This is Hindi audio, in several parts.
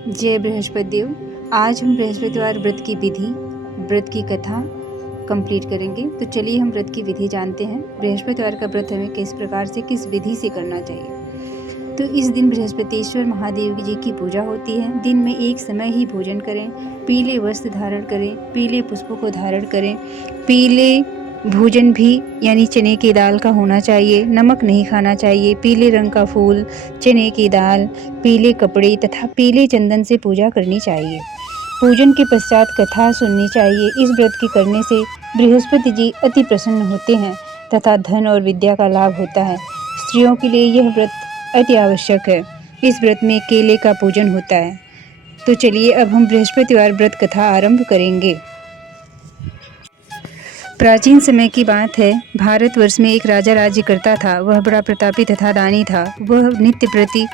जय बृहस्पति देव। आज हम बृहस्पतिवार व्रत की विधि, व्रत की कथा कंप्लीट करेंगे। तो चलिए हम व्रत की विधि जानते हैं। बृहस्पतिवार का व्रत हमें किस प्रकार से, किस विधि से करना चाहिए। तो इस दिन बृहस्पतिश्वर महादेव जी की पूजा होती है। दिन में एक समय ही भोजन करें, पीले वस्त्र धारण करें, पीले पुष्पों को धारण करें, पीले भोजन भी यानी चने की दाल का होना चाहिए, नमक नहीं खाना चाहिए, पीले रंग का फूल, चने की दाल, पीले कपड़े तथा पीले चंदन से पूजा करनी चाहिए। पूजन के पश्चात कथा सुननी चाहिए। इस व्रत के करने से बृहस्पति जी अति प्रसन्न होते हैं तथा धन और विद्या का लाभ होता है। स्त्रियों के लिए यह व्रत अति आवश्यक है। इस व्रत में केले का पूजन होता है। तो चलिए अब हम बृहस्पतिवार व्रत कथा आरंभ करेंगे। प्राचीन समय की बात है। भारतवर्ष में एक राजा राज्य करता था। वह बड़ा प्रतापी तथा दानी था। वह नित्य प्रति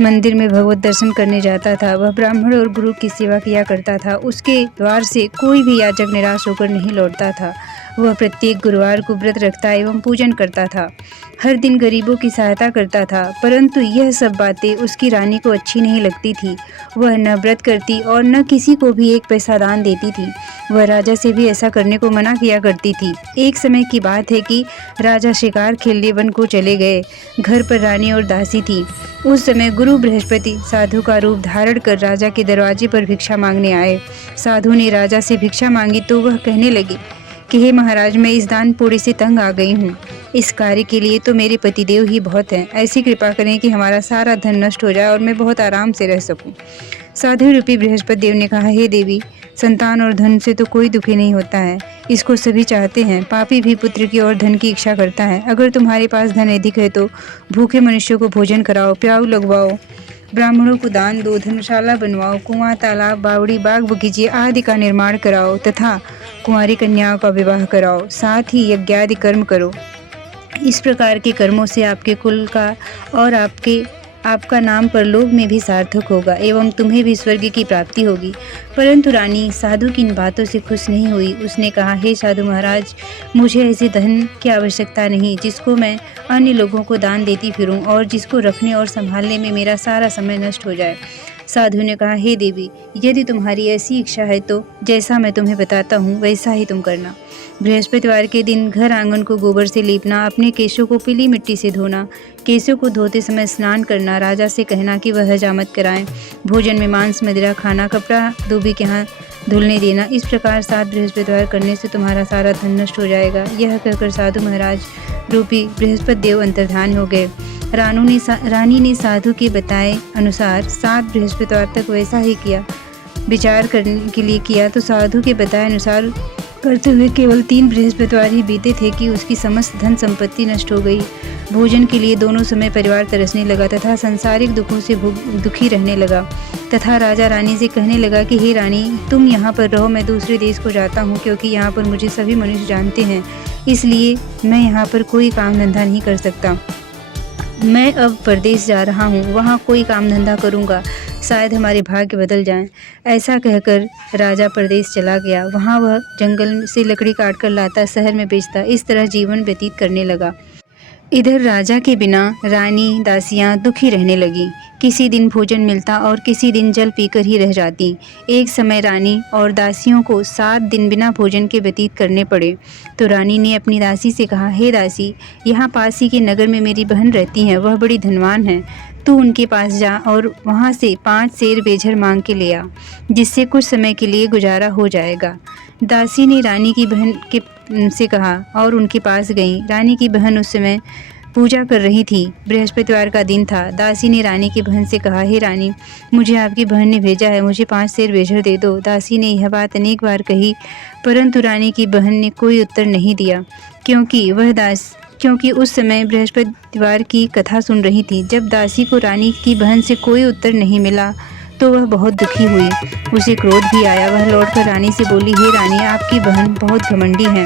मंदिर में भगवत दर्शन करने जाता था। वह ब्राह्मण और गुरु की सेवा किया करता था। उसके द्वार से कोई भी याचक निराश होकर नहीं लौटता था। वह प्रत्येक गुरुवार को व्रत रखता एवं पूजन करता था। हर दिन गरीबों की सहायता करता था। परंतु यह सब बातें उसकी रानी को अच्छी नहीं लगती थी। वह न व्रत करती और न किसी को भी एक पैसा दान देती थी। वह राजा से भी ऐसा करने को मना किया करती थी। एक समय की बात है कि राजा शिकार खेलने वन को चले गए। घर पर रानी और दासी थी। उस समय गुरु बृहस्पति साधु का रूप धारण कर राजा के दरवाजे पर भिक्षा मांगने आए। साधु ने राजा से भिक्षा मांगी तो वह कहने लगे कि हे महाराज, मैं इस दान पुण्य से तंग आ गई हूँ। इस कार्य के लिए तो मेरे पतिदेव ही बहुत हैं। ऐसी कृपा करें कि हमारा सारा धन नष्ट हो जाए और मैं बहुत आराम से रह सकूं। साधु रूपी बृहस्पति देव ने कहा, हे देवी, संतान और धन से तो कोई दुखी नहीं होता है। इसको सभी चाहते हैं। पापी भी पुत्र की और धन की इच्छा करता है। अगर तुम्हारे पास धन अधिक है तो भूखे मनुष्यों को भोजन कराओ, प्याऊ लगवाओ, ब्राह्मणों को दान दो, धर्मशाला बनवाओ, कुआं, तालाब, बावड़ी, बाग बगीचे आदि का निर्माण कराओ तथा कुंवारी कन्याओं का विवाह कराओ। साथ ही यज्ञादि कर्म करो। इस प्रकार के कर्मों से आपके कुल का और आपका नाम परलोक में भी सार्थक होगा एवं तुम्हें भी स्वर्ग की प्राप्ति होगी। परंतु रानी साधु की इन बातों से खुश नहीं हुई। उसने कहा, हे साधु महाराज, मुझे ऐसे धन की आवश्यकता नहीं जिसको मैं अन्य लोगों को दान देती फिरूं और जिसको रखने और संभालने में मेरा सारा समय नष्ट हो जाए। साधु ने कहा, हे देवी, यदि तुम्हारी ऐसी इच्छा है तो जैसा मैं तुम्हें बताता हूँ वैसा ही तुम करना। बृहस्पतिवार के दिन घर आंगन को गोबर से लीपना, अपने केशों को पीली मिट्टी से धोना, केशों को धोते समय स्नान करना, राजा से कहना कि वह हजामत कराएं, भोजन में मांस मदिरा खाना, कपड़ा धोबी के हाथ धुलने देना। इस प्रकार 7 बृहस्पतिवार करने से तुम्हारा सारा धन नष्ट हो जाएगा। यह कहकर साधु महाराज रूपी बृहस्पति देव अंतर्धान हो गए। रानी ने साधु के बताए अनुसार 7 बृहस्पतिवार तक वैसा ही किया। विचार करने के लिए किया तो साधु के बताए अनुसार करते हुए केवल 3 बृहस्पतिवार ही बीते थे कि उसकी समस्त धन संपत्ति नष्ट हो गई। भोजन के लिए दोनों समय परिवार तरसने लगा तथा सांसारिक दुखों से दुखी रहने लगा तथा राजा रानी से कहने लगा कि हे रानी, तुम यहाँ पर रहो, मैं दूसरे देश को जाता हूँ क्योंकि यहाँ पर मुझे सभी मनुष्य जानते हैं, इसलिए मैं यहाँ पर कोई काम धंधा नहीं कर सकता। मैं अब परदेश जा रहा हूँ, वहाँ कोई काम धंधा करूँगा, शायद हमारे भाग्य बदल जाएं। ऐसा कहकर राजा परदेश चला गया। वहाँ वह जंगल से लकड़ी काट कर लाता, शहर में बेचता। इस तरह जीवन व्यतीत करने लगा। इधर राजा के बिना रानी दासियां दुखी रहने लगी। किसी दिन भोजन मिलता और किसी दिन जल पीकर ही रह जाती। एक समय रानी और दासियों को 7 दिन बिना भोजन के व्यतीत करने पड़े। तो रानी ने अपनी दासी से कहा, हे दासी, यहाँ पास ही के नगर में मेरी बहन रहती हैं, वह बड़ी धनवान है। तू उनके पास जा और वहाँ से 5 सेर बेझर मांग के ले आ, जिससे कुछ समय के लिए गुजारा हो जाएगा। दासी ने रानी की बहन से कहा और उनके पास गई। रानी की बहन उस समय पूजा कर रही थी। बृहस्पतिवार का दिन था। दासी ने रानी की बहन से कहा, हे रानी, मुझे आपकी बहन ने भेजा है, मुझे 5 सेर बेझर दे दो। दासी ने यह बात अनेक बार कही, परंतु रानी की बहन ने कोई उत्तर नहीं दिया क्योंकि उस समय बृहस्पतिवार की कथा सुन रही थी। जब दासी को रानी की बहन से कोई उत्तर नहीं मिला तो वह बहुत दुखी हुई। उसे क्रोध भी आया। वह लौटकर रानी से बोली, हे रानी, आपकी बहन बहुत घमंडी है,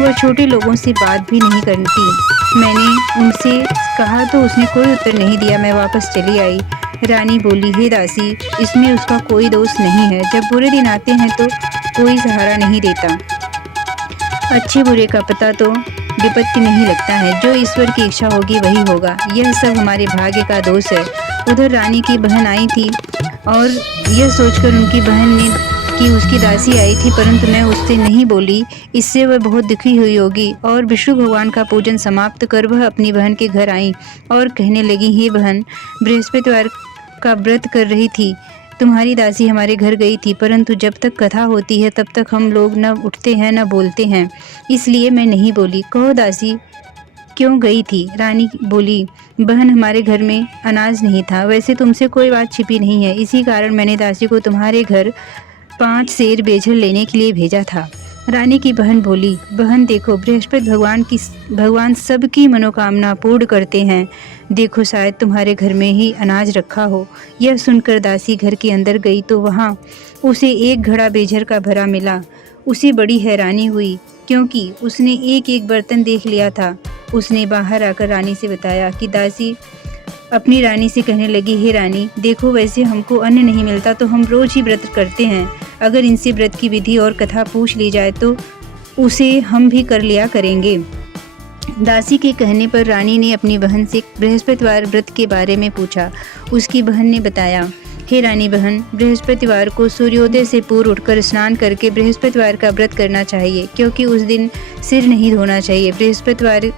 वह छोटे लोगों से बात भी नहीं करती। मैंने उनसे कहा तो उसने कोई उत्तर नहीं दिया। मैं वापस चली आई। रानी बोली, हे दासी, इसमें उसका कोई दोष नहीं है। जब बुरे दिन आते हैं तो कोई सहारा नहीं देता। अच्छे बुरे का पता तो विपत्ति में ही लगता है। जो ईश्वर की इच्छा होगी वही होगा। यह सब हमारे भाग्य का दोष है। उधर रानी की बहन आई थी और यह सोचकर उनकी बहन ने कि उसकी दासी आई थी, परंतु मैं उससे नहीं बोली। इससे वह बहुत दुखी हुई होगी। और विष्णु भगवान का पूजन समाप्त कर वह अपनी बहन के घर आई और कहने लगी, हे बहन, बृहस्पतिवार का व्रत कर रही थी, तुम्हारी दासी हमारे घर गई थी, परंतु जब तक कथा होती है तब तक हम लोग न उठते हैं न बोलते हैं, इसलिए मैं नहीं बोली। कहो दासी क्यों गई थी? रानी बोली, बहन, हमारे घर में अनाज नहीं था। वैसे तुमसे कोई बात छिपी नहीं है, इसी कारण मैंने दासी को तुम्हारे घर 5 सेर बेजल लेने के लिए भेजा था। रानी की बहन बोली, बहन देखो, बृहस्पति भगवान सबकी मनोकामना पूर्ण करते हैं। देखो, शायद तुम्हारे घर में ही अनाज रखा हो। यह सुनकर दासी घर के अंदर गई तो वहाँ उसे एक घड़ा बेजर का भरा मिला। उसे बड़ी हैरानी हुई, क्योंकि उसने एक एक बर्तन देख लिया था। उसने बाहर आकर रानी से बताया कि दासी अपनी रानी से कहने लगी, हे रानी, देखो, वैसे हमको अन्न नहीं मिलता तो हम रोज ही व्रत करते हैं। अगर इनसे व्रत की विधि और कथा पूछ ली जाए तो उसे हम भी कर लिया करेंगे। दासी के कहने पर रानी ने अपनी बहन से बृहस्पतिवार व्रत के बारे में पूछा। उसकी बहन ने बताया, हे रानी बहन, बृहस्पतिवार को सूर्योदय से पूर्व उठकर स्नान करके बृहस्पतिवार का व्रत करना चाहिए, क्योंकि उस दिन सिर नहीं धोना चाहिए। बृहस्पतिवार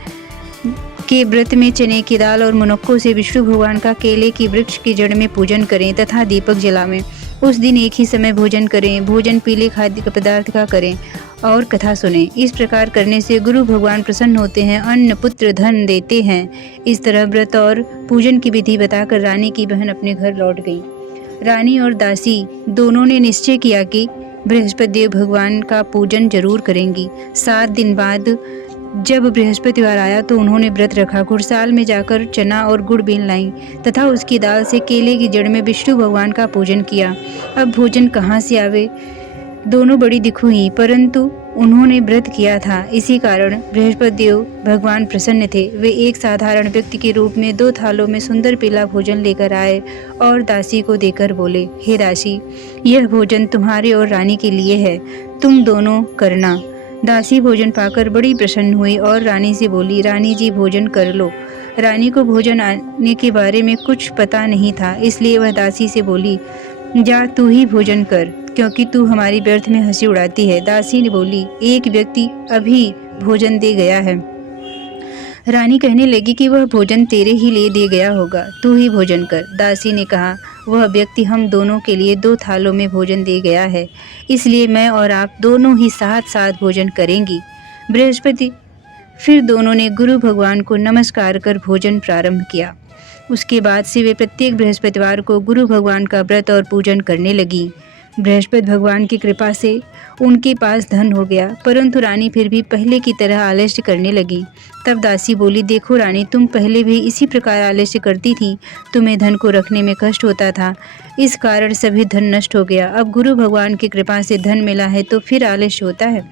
के व्रत में चने की दाल और मुनक्कों से विष्णु भगवान का केले की वृक्ष की जड़ में पूजन करें तथा दीपक जलावें। उस दिन एक ही समय भोजन करें। भोजन पीले खाद्य पदार्थ का करें और कथा सुनें। इस प्रकार करने से गुरु भगवान प्रसन्न होते हैं, अन्न पुत्र धन देते हैं। इस तरह व्रत और पूजन की विधि बताकर रानी की बहन अपने घर लौट गई। रानी और दासी दोनों ने निश्चय किया कि बृहस्पति देव भगवान का पूजन जरूर करेंगी। 7 दिन बाद जब बृहस्पतिवार आया तो उन्होंने व्रत रखा। घुड़साल में जाकर चना और गुड़ बीन लाई तथा उसकी दाल से केले की जड़ में विष्णु भगवान का पूजन किया। अब भोजन कहाँ से आवे? दोनों बड़ी दिख हुई, परंतु उन्होंने व्रत किया था, इसी कारण बृहस्पति देव भगवान प्रसन्न थे। वे एक साधारण व्यक्ति के रूप में 2 थालों में सुंदर पीला भोजन लेकर आए और दासी को देकर बोले, हे दासी, यह भोजन तुम्हारे और रानी के लिए है, तुम दोनों करना। दासी भोजन पाकर बड़ी प्रसन्न हुई और रानी से बोली, रानी जी, भोजन कर लो। रानी को भोजन आने के बारे में कुछ पता नहीं था, इसलिए वह दासी से बोली, जा तू ही भोजन कर, क्योंकि तू हमारी व्यर्थ में हंसी उड़ाती है। दासी ने बोली, एक व्यक्ति अभी भोजन दे गया है। रानी कहने लगी कि वह भोजन तेरे ही लिए दे गया होगा, तू ही भोजन कर। दासी ने कहा, वह व्यक्ति हम दोनों के लिए 2 थालों में भोजन दे गया है, इसलिए मैं और आप दोनों ही साथ साथ भोजन करेंगी। बृहस्पति फिर दोनों ने गुरु भगवान को नमस्कार कर भोजन प्रारंभ किया। उसके बाद से वे प्रत्येक बृहस्पतिवार को गुरु भगवान का व्रत और पूजन करने लगी। बृहस्पति भगवान की कृपा से उनके पास धन हो गया, परंतु रानी फिर भी पहले की तरह आलस्य करने लगी। तब दासी बोली, देखो रानी, तुम पहले भी इसी प्रकार आलस्य करती थी, तुम्हें धन को रखने में कष्ट होता था, इस कारण सभी धन नष्ट हो गया। अब गुरु भगवान की कृपा से धन मिला है तो फिर आलस्य होता है।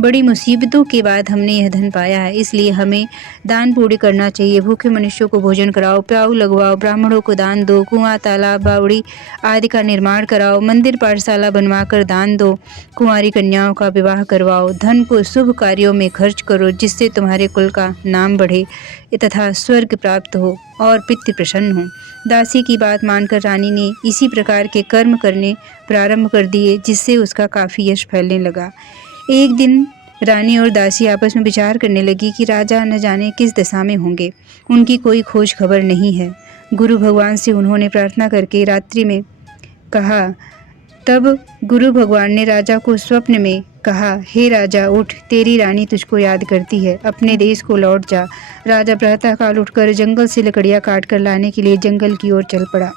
बड़ी मुसीबतों के बाद हमने यह धन पाया है, इसलिए हमें दान पुण्य करना चाहिए। भूखे मनुष्यों को भोजन कराओ, प्याऊ लगवाओ, ब्राह्मणों को दान दो, कुआं, तालाब, बावड़ी आदि का निर्माण कराओ, मंदिर पाठशाला बनवाकर दान दो, कुंवारी कन्याओं का विवाह करवाओ, धन को शुभ कार्यों में खर्च करो, जिससे तुम्हारे कुल का नाम बढ़े तथा स्वर्ग प्राप्त हो और पितृ प्रसन्न हो। दासी की बात मानकर रानी ने इसी प्रकार के कर्म करने प्रारंभ कर दिए, जिससे उसका काफ़ी यश फैलने लगा। एक दिन रानी और दासी आपस में विचार करने लगी कि राजा न जाने किस दशा में होंगे, उनकी कोई खोज खबर नहीं है। गुरु भगवान से उन्होंने प्रार्थना करके रात्रि में कहा। तब गुरु भगवान ने राजा को स्वप्न में कहा, हे राजा, उठ, तेरी रानी तुझको याद करती है, अपने देश को लौट जा। राजा प्रातःकाल उठकर जंगल से लकड़ियाँ काट कर लाने के लिए जंगल की ओर चल पड़ा।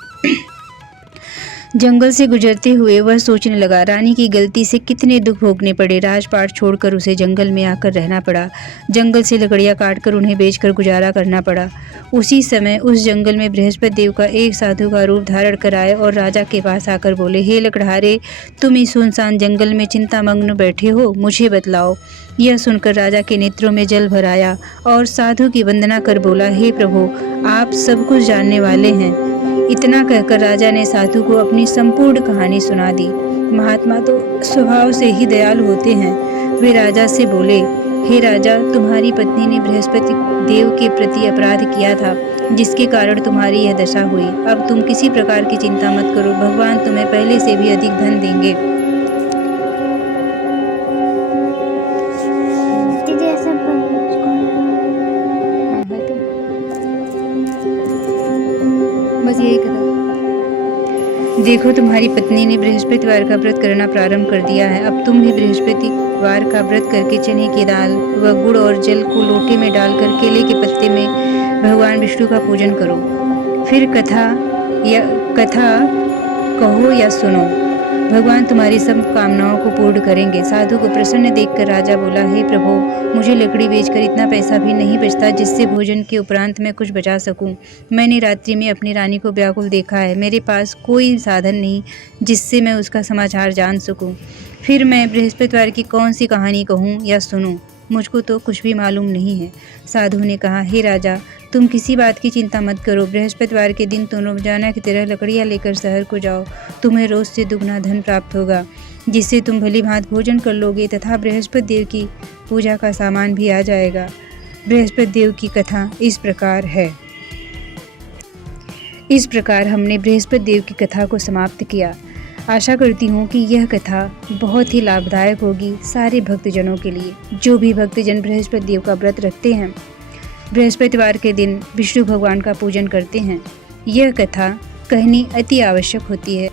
जंगल से गुजरते हुए वह सोचने लगा, रानी की गलती से कितने दुख भोगने पड़े, राजपाट छोड़कर उसे जंगल में आकर रहना पड़ा, जंगल से लकड़ियाँ काटकर उन्हें बेचकर गुजारा करना पड़ा। उसी समय उस जंगल में बृहस्पति देव का एक साधु का रूप धारण कर आए और राजा के पास आकर बोले, हे लकड़हारे, तुम इस सुनसान जंगल में चिंतामग्न बैठे हो, मुझे बतलाओ। यह सुनकर राजा के नेत्रों में जल भर आया और साधु की वंदना कर बोला, हे प्रभु, आप सब कुछ जानने वाले हैं। इतना कहकर राजा ने साधु को अपनी संपूर्ण कहानी सुना दी। महात्मा तो स्वभाव से ही दयालु होते हैं। वे राजा से बोले, हे राजा, तुम्हारी पत्नी ने बृहस्पति देव के प्रति अपराध किया था, जिसके कारण तुम्हारी यह दशा हुई। अब तुम किसी प्रकार की चिंता मत करो, भगवान तुम्हें पहले से भी अधिक धन देंगे। दीदी ऐसा बस यही कथा। देखो, तुम्हारी पत्नी ने बृहस्पतिवार का व्रत करना प्रारंभ कर दिया है। अब तुम भी बृहस्पतिवार का व्रत करके चने की दाल व गुड़ और जल को लोटे में डालकर केले के पत्ते में भगवान विष्णु का पूजन करो। फिर कथा कहो या सुनो, भगवान तुम्हारी सब कामनाओं को पूर्ण करेंगे। साधु को प्रसन्न देखकर राजा बोला, हे प्रभु, मुझे लकड़ी बेचकर इतना पैसा भी नहीं बचता जिससे भोजन के उपरांत मैं कुछ बचा सकूं। मैंने रात्रि में अपनी रानी को व्याकुल देखा है। मेरे पास कोई साधन नहीं जिससे मैं उसका समाचार जान सकूं। फिर मैं बृहस्पतिवार की कौन सी कहानी कहूँ या सुनूं? मुझको तो कुछ भी मालूम नहीं है। साधु ने कहा, हे राजा, तुम किसी बात की चिंता मत करो। बृहस्पतिवार के दिन तुम रोजाना की तरह लकड़ियाँ लेकर शहर को जाओ। तुम्हें रोज से दुगना धन प्राप्त होगा, जिससे तुम भली भांति भोजन कर लोगे तथा बृहस्पति देव की पूजा का सामान भी आ जाएगा। बृहस्पति देव की कथा इस प्रकार है। इस प्रकार हमने बृहस्पति देव की कथा को समाप्त किया। आशा करती हूँ कि यह कथा बहुत ही लाभदायक होगी सारे भक्तजनों के लिए। जो भी भक्तजन बृहस्पति देव का व्रत रखते हैं, बृहस्पतिवार के दिन विष्णु भगवान का पूजन करते हैं, यह कथा कहनी अति आवश्यक होती है।